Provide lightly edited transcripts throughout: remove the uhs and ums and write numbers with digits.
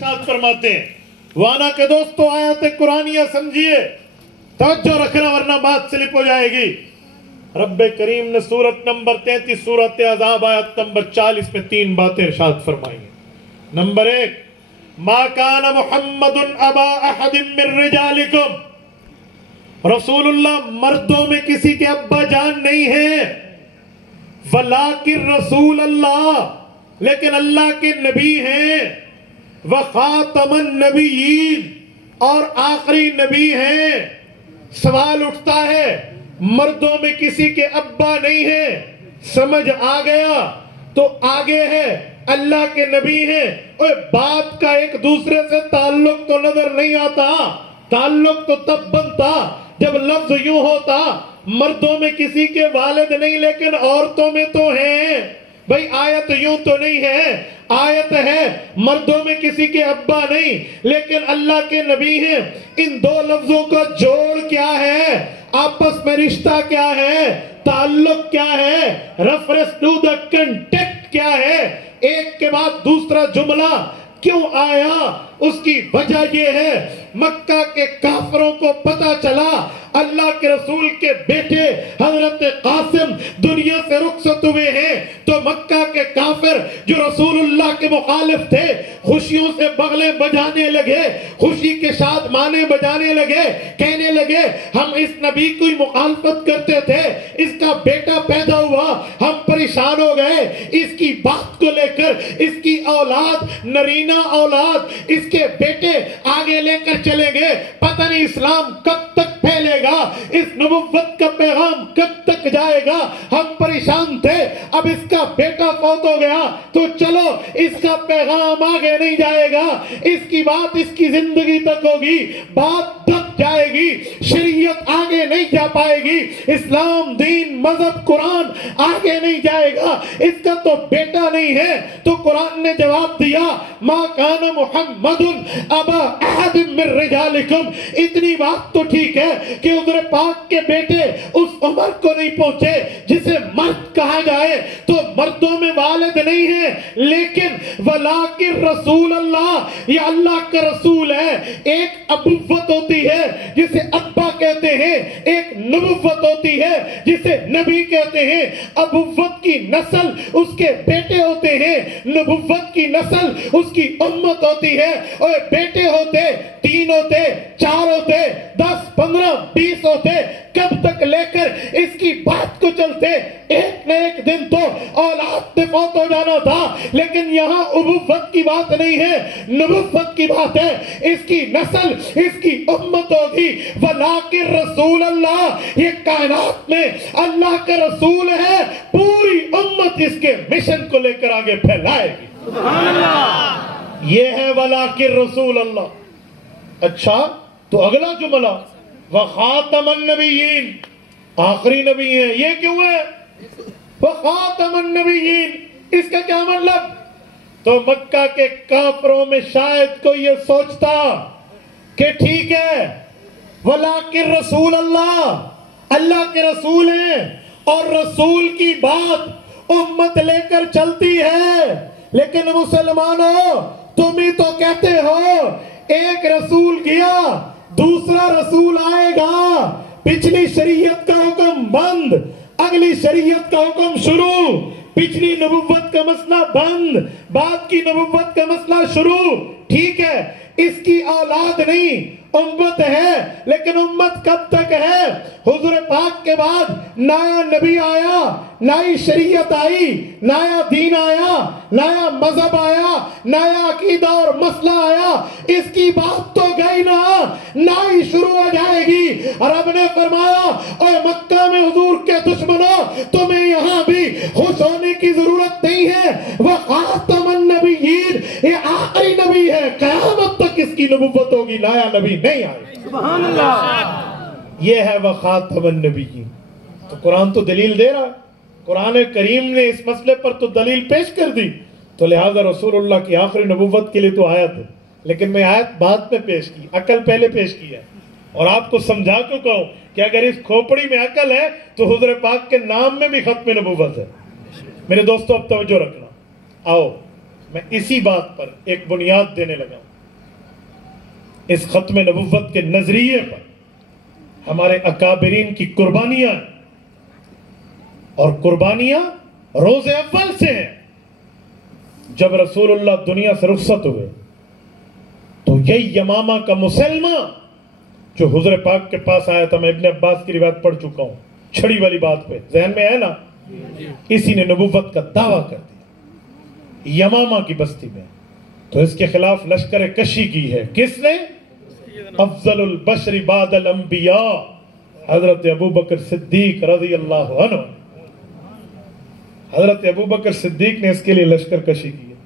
فرماتے ہیں وانا کے دوستو آیات قرآنیہ سمجھیے، توجہ رکھنا ورنہ بات سلپ ہو جائے گی۔ رب کریم نے سورت نمبر 33 سورت احزاب آیت نمبر 40 میں 3 باتیں ارشاد فرمائی ہیں۔ نمبر 1، ما کان محمد ابا احد من رجالکم، رسول اللہ مردوں میں کسی کے ابا جان نہیں ہیں، ولیکن رسول اللہ، لیکن اللہ کے نبی ہیں، وخاتم النبیین، اور آخری نبی ہیں۔ سوال اٹھتا ہے مردوں میں کسی کے ابا نہیں ہیں، سمجھ آ گیا تو آگے ہے اللہ کے نبی ہیں۔ اور باپ کا ایک دوسرے سے تعلق تو نظر نہیں آتا، تعلق تو تب بنتا جب لفظ یوں ہوتا مردوں میں کسی کے والد نہیں لیکن عورتوں میں تو ہیں۔ بھئی آیت یوں تو نہیں ہے، آیت ہے مردوں میں کسی کے ابا نہیں لیکن اللہ کے نبی ہیں۔ ان دو لفظوں کا جوڑ کیا ہے، آپس میں رشتہ کیا ہے، تعلق کیا ہے، ریفرنس ٹو دا کنٹیکٹ کیا ہے، ایک کے بعد دوسرا جملہ کیوں آیا؟ اس کی وجہ یہ ہے مکہ کے کافروں کو پتا چلا اللہ کے رسول کے بیٹے حضرت قاسم دنیا سے رخصت ہوئے ہیں، تو مکہ کے کافر جو رسول اللہ کے مخالف تھے خوشیوں سے بغلیں بجانے لگے، خوشی کے ساتھ مانے بجانے لگے، کہنے لگے ہم اس نبی کو ہی مخالفت کرتے تھے، اس کا بیٹا پیدا ہوا ہم پریشان ہو گئے، اس کی بات کو لے کر اس کی اولاد نرینہ اولاد اس کے بیٹے آگے لے کر چلیں گے، پتہ نہیں اسلام کب تک پھیلے گا، اس نبوت کا پیغام کب تک جائے گا، ہم پریشان تھے، اب اس کا بیٹا فوت ہو گیا تو چلو اس کا پیغام آگے نہیں جائے گا، اس کی بات اس کی زندگی تک ہوگی، بات دب جائے گی، شریعت آگے نہیں جا پائے گی، اسلام دین مذہب قرآن آگے نہیں جائے گا، اس کا تو بیٹا نہیں ہے۔ تو قرآن نے جواب دیا ما کان محمد ابا احد من رجالکم، اتنی بات تو ٹھیک ہے کہ حضور پاک کے بیٹے اس عمر کو نہیں پہنچے جسے مرد کہا جائے، تو مردوں میں والد نہیں ہیں لیکن ولیکن رسول اللہ، یہ اللہ کا رسول ہے۔ ایک ابوت ہوتی ہے جسے ابا کہتے ہیں، ایک نبوت ہوتی ہے جسے نبی کہتے ہیں۔ ابوت کی نسل اس کے بیٹے ہوتے ہیں، نبوت کی نسل اس کی امت ہوتی ہے، اور بیٹے ہوتے 3 ہوتے 4 ہوتے 10 15 20 ہوتے، کب تک لے کر اس کی بات کو چلتے، ایک نہ ایک دن تو اولاد نے فوت ہو جانا تھا، لیکن یہاں ابوت کی بات نہیں ہے، نبوت کی بات ہے، اس کی نسل اس کی امت ہوگی۔ ولیکن رسول اللہ، یہ کائنات میں اللہ کا رسول ہے، پوری امت اس کے مشن کو لے کر آگے پھیلائے گی۔ سبحان اللہ، یہ ہے ولیکن رسول اللہ۔ اچھا تو اگلا جملہ وخاتم النبیین، آخری نبی ہیں، یہ کیوں ہے وخاتم النبیین؟ اس کا کیا مطلب؟ تو مکہ کے کافروں میں شاید کوئی یہ سوچتا کہ ٹھیک ہے ولیکن رسول اللہ، اللہ کے رسول ہیں اور رسول کی بات امت لے کر چلتی ہے، لیکن مسلمانوں تم ہی تو کہتے ہو ایک رسول گیا دوسرا رسول آئے گا، پچھلی شریعت کا حکم بند، اگلی شریعت کا حکم شروع، پچھلی نبوت کا مسئلہ بند، بعد کی نبوت کا مسئلہ شروع۔ ٹھیک ہے اس کی اولاد نہیں، امت ہے، لیکن امت کب تک ہے؟ حضور پاک کے بعد نیا نبی آیا، نئی شریعت آئی، نیا دین آیا، نیا مذہب آیا، نیا عقیدہ اور مسئلہ آیا، اس کی بات تو گئی نا، نئی شروع ہو جائے گی۔ اور رب نے فرمایا اے مکہ میں حضور کے دشمنوں، تمہیں یہاں بھی خوش ہونے کی ضرورت نہیں ہے، وخاتم النبیین، یہ آخری نبی ہے، قیامت تک اس کی نبوت ہوگی، نیا نبی نہیں آئے۔ سبحان اللہ، یہ ہے وخاتم النبیین۔ تو قرآن تو دلیل دے رہا ہے، قرآن کریم نے اس مسئلے پر تو دلیل پیش کر دی، تو لہذا رسول اللہ کی آخری نبوت کے لیے تو آیت ہے، لیکن میں آیت بعد میں پیش کی، عقل پہلے پیش کی ہے، اور آپ کو سمجھا چکا ہوں کہ اگر اس کھوپڑی میں عقل ہے تو حضور پاک کے نام میں بھی ختم نبوت ہے۔ میرے دوستو اب توجہ رکھنا، آؤ میں اسی بات پر ایک بنیاد دینے لگا ہوں۔ اس ختم نبوت کے نظریے پر ہمارے اکابرین کی قربانیاں، اور قربانیاں روز اول سے ہیں۔ جب رسول اللہ دنیا سے رخصت ہوئے تو یہی یمامہ کا مسلمہ جو حضور پاک کے پاس آیا تھا، میں ابن عباس کی روایت پڑھ چکا ہوں، چھڑی والی بات پہ ذہن میں ہے نا، اسی نے نبوت کا دعویٰ کر دیا یمامہ کی بستی میں۔ تو اس کے خلاف لشکر کشی کی ہے کس نے؟ افضل البشر بعد الانبیاء حضرت ابوبکر صدیق رضی اللہ عنہ۔ حضرت ابوبکر صدیق نے اس کے لیے لشکر کشی کی ہے،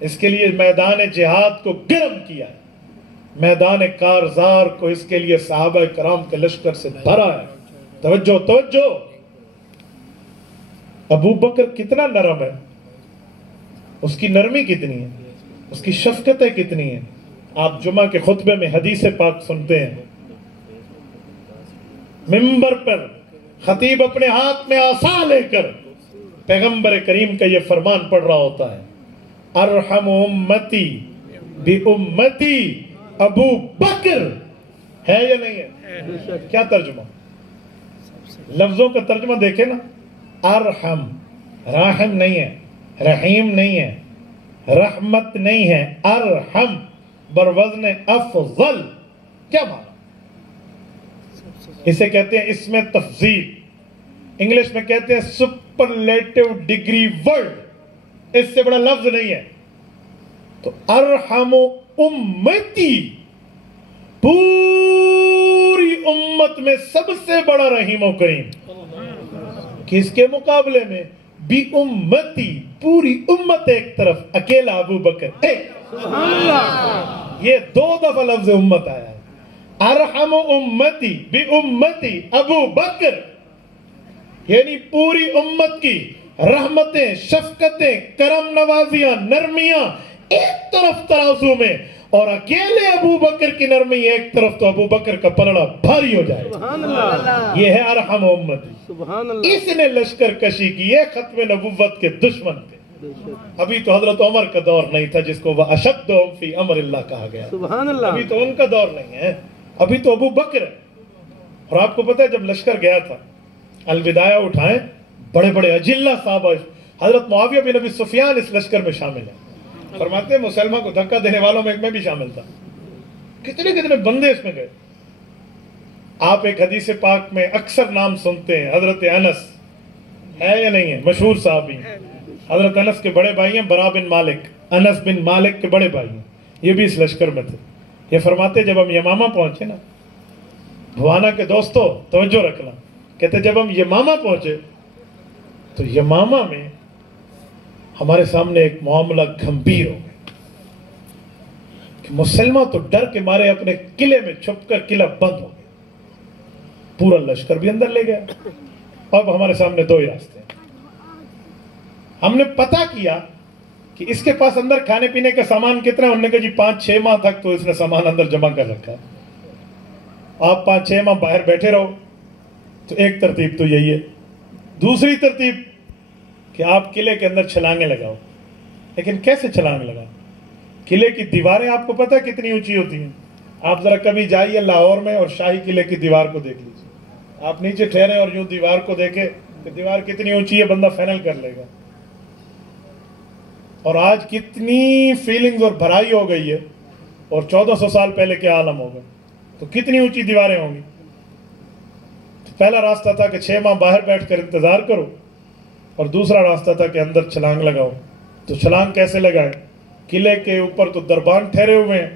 اس کے لیے میدان جہاد کو گرم کیا ہے، میدان کارزار کو اس کے لیے صحابہ کرام کے لشکر سے بھرا ہے۔ توجہ توجہ، ابوبکر کتنا نرم ہے، اس کی نرمی کتنی ہے، اس کی شفقتیں کتنی ہیں۔ آپ جمعہ کے خطبے میں حدیث پاک سنتے ہیں، منبر پر خطیب اپنے ہاتھ میں عصا لے کر پیغمبر کریم کا یہ فرمان پڑھ رہا ہوتا ہے، ارحم امتی بی امتی ابو بکر، ہے یا نہیں ہے؟ کیا ترجمہ؟ لفظوں کا ترجمہ دیکھیں نا، ارحم، راحم نہیں ہے، رحیم نہیں ہے، رحمت نہیں ہے، ارحم بروزن افضل، کیا معنی؟ اسے کہتے ہیں اس میں تفضیل، انگلش میں کہتے ہیں سپرلیٹو ڈگری ورڈ، اس سے بڑا لفظ نہیں ہے۔ تو ارحم امتی، پوری امت میں سب سے بڑا رحیم و کریم، کس کے مقابلے میں؟ بی امتی، پوری امت ایک طرف، اکیلا ابو بکر ایک۔ یہ 2 دفعہ لفظ امت آیا ہے، ارحم امتی بی امتی ابو بکر، یعنی پوری امت کی رحمتیں، شفقتیں، کرم نوازیاں، نرمیاں ایک طرف ترازو میں، اور اکیلے ابو بکر کی نرمی ایک طرف، تو ابو بکر کا پلڑا بھاری ہو جائے۔ یہ ہے ارحم امتی۔ اس نے لشکر کشی کی ہے، ختم نبوت کے دشمن تھے۔ ابھی تو حضرت عمر کا دور نہیں تھا جس کو وَأَشَدُّهُمْ فِي أَمْرِ اللَّهِ کہا گیا، ابھی تو ان کا دور نہیں ہے، ابھی تو ابو بکر ہے۔ اور آپ کو پتہ ہے جب لشکر گیا تھا، الوداع اٹھائیں، بڑے بڑے اجلہ صحابہ، حضرت معاویہ بن ابی سفیان اس لشکر میں شامل ہیں، فرماتے ہیں مسلمہ کو دھکا دینے والوں میں بھی شامل تھا، کتنے کتنے بندے اس میں گئے۔ آپ ایک حدیث پاک میں اکثر نام سنتے ہیں، حضرت انس، ہے یا نہیں ہے؟ مشہور صحابی، حضرت انس کے بڑے بھائی ہیں برا بن مالک، انس بن مالک کے بڑے بھائی ہیں، یہ بھی اس لشکر میں تھے۔ یہ فرماتے جب ہم یمامہ پہنچے نا، بھوانا کے دوستو توجہ رکھنا، کہتے جب ہم یمامہ پہنچے تو یمامہ میں ہمارے سامنے ایک معاملہ گھمبیر ہو گیا کہ مسلمہ تو ڈر کے مارے اپنے قلعے میں چھپ کر قلعہ بند ہو گیا، پورا لشکر بھی اندر لے گیا۔ اب ہمارے سامنے 2 ہی راستے ہیں۔ ہم نے پتہ کیا کہ اس کے پاس اندر کھانے پینے کا سامان کتنا ہے، انہوں نے کہا جی 5-6 ماہ تک تو اس نے سامان اندر جمع کر رکھا ہے، آپ 5-6 ماہ باہر بیٹھے رہو۔ تو ایک ترتیب تو یہی ہے، دوسری ترتیب کہ آپ قلعے کے اندر چھلانگیں لگاؤ۔ لیکن کیسے چھلانگ لگاؤ؟ قلعے کی دیواریں آپ کو پتہ کتنی اونچی ہوتی ہیں؟ آپ ذرا کبھی جائیے لاہور میں اور شاہی قلعے کی دیوار کو دیکھ لیجیے، آپ نیچے ٹھہرے اور یوں دیوار کو دیکھے کہ دیوار کتنی اونچی ہے، بندہ فائنل کر لے گا۔ اور آج کتنی فیلنگز اور بھرائی ہو گئی ہے، اور 1400 سال پہلے کے عالم ہوگا تو کتنی اونچی دیواریں ہوں گی۔ پہلا راستہ تھا کہ 6 ماہ باہر بیٹھ کر انتظار کرو، اور دوسرا راستہ تھا کہ اندر چھلانگ لگاؤ۔ تو چھلانگ کیسے لگائے؟ قلعے کے اوپر تو دربان ٹھہرے ہوئے ہیں،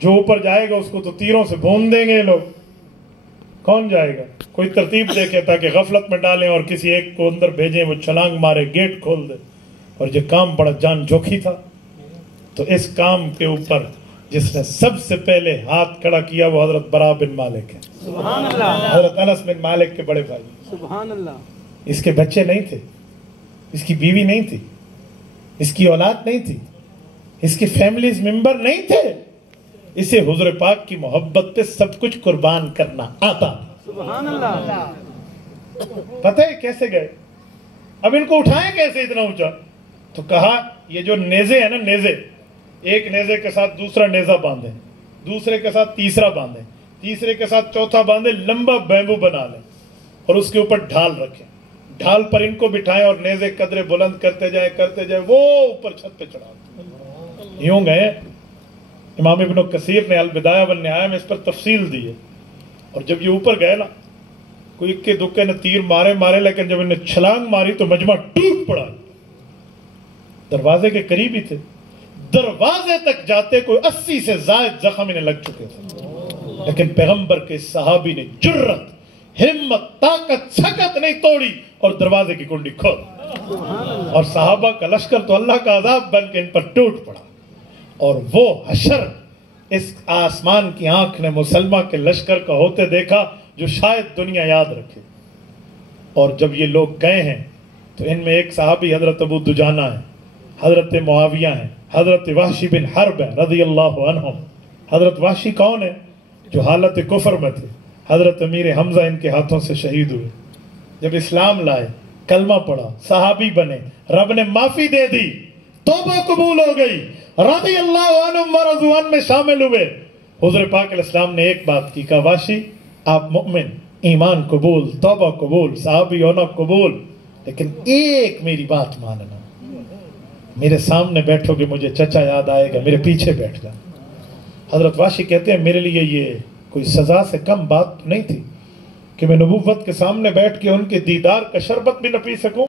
جو اوپر جائے گا اس کو تو تیروں سے بھون دیں گے لوگ، کون جائے گا؟ کوئی ترتیب دیکھے تاکہ غفلت میں ڈالیں اور کسی ایک کو اندر بھیجیں، وہ چھلانگ مارے، گیٹ کھول دے۔ اور یہ کام بڑا جان جوکھی تھا۔ تو اس کام کے اوپر جس نے سب سے پہلے ہاتھ کھڑا کیا وہ حضرت برا بن مالک ہے، سبحان اللہ، حضرت انس بن مالک کے بڑے بھائی، سبحان اللہ۔ اس کے بچے نہیں تھے، اس کی بیوی نہیں تھی، اس کی اولاد نہیں تھی، اس کے فیملیز ممبر نہیں تھے، اسے حضور پاک کی محبت پہ سب کچھ قربان کرنا آتا، سبحان اللہ۔ پتہ ہے کیسے گئے؟ اب ان کو اٹھائیں کیسے اتنا اونچا؟ تو کہا یہ جو نیزے ہیں نا، نیزے ایک نیزے کے ساتھ دوسرا نیزہ باندھیں، دوسرے کے ساتھ تیسرا باندھیں، تیسرے کے ساتھ چوتھا باندھیں، لمبا بیمبو بنا لیں اور اس کے اوپر ڈھال رکھیں، ڈھال پر ان کو بٹھائیں اور نیزے قدرے بلند کرتے جائیں، وہ اوپر چھت پہ چڑھا دیں۔ یوں گئے۔ امام ابن کثیر نے البدایہ والنہایہ میں اس پر تفصیل دی ہے۔ اور جب یہ اوپر گئے نا، کوئی اکے دکے نے تیر مارے، لیکن جب انہیں چھلانگ ماری تو مجمع ٹوٹ پڑا۔ دروازے کے قریب ہی تھے، دروازے تک جاتے کوئی 80 سے زائد زخم انہیں لگ چکے تھے، لیکن پیغمبر کے صحابی نے جرت، ہمت، طاقت، سکت نہیں توڑی اور دروازے کی کنڈی کھول، اور صحابہ کا لشکر تو اللہ کا عذاب بن کے ان پر ٹوٹ پڑا۔ اور وہ حشر اس آسمان کی آنکھ نے مسلمہ کے لشکر کا ہوتے دیکھا جو شاید دنیا یاد رکھے۔ اور جب یہ لوگ گئے ہیں تو ان میں ایک صحابی حضرت ابو دجانہ ہے، حضرت معاویہ ہیں، حضرت وحشی بن حرب ہے رضی اللہ عنہم۔ حضرت وحشی کون ہے؟ جو حالت کفر میں تھے، حضرت امیر حمزہ ان کے ہاتھوں سے شہید ہوئے۔ جب اسلام لائے، کلمہ پڑھا، صحابی بنے، رب نے معافی دے دی، توبہ قبول ہو گئی، رضی اللہ عنہم ورضوا عنہ میں شامل ہوئے۔ حضور پاک علیہ السلام نے ایک بات کی، کہا وحشی آپ مؤمن، ایمان قبول، توبہ قبول، صحابی ہونا قبول، لیکن ایک میری بات ماننا، میرے سامنے بیٹھو گے مجھے چچا یاد آئے گا، میرے پیچھے بیٹھ گا۔ حضرت وحشی کہتے ہیں میرے لیے یہ کوئی سزا سے کم بات نہیں تھی کہ میں نبوت کے سامنے بیٹھ کے ان کے دیدار کا شربت بھی نہ پی سکوں۔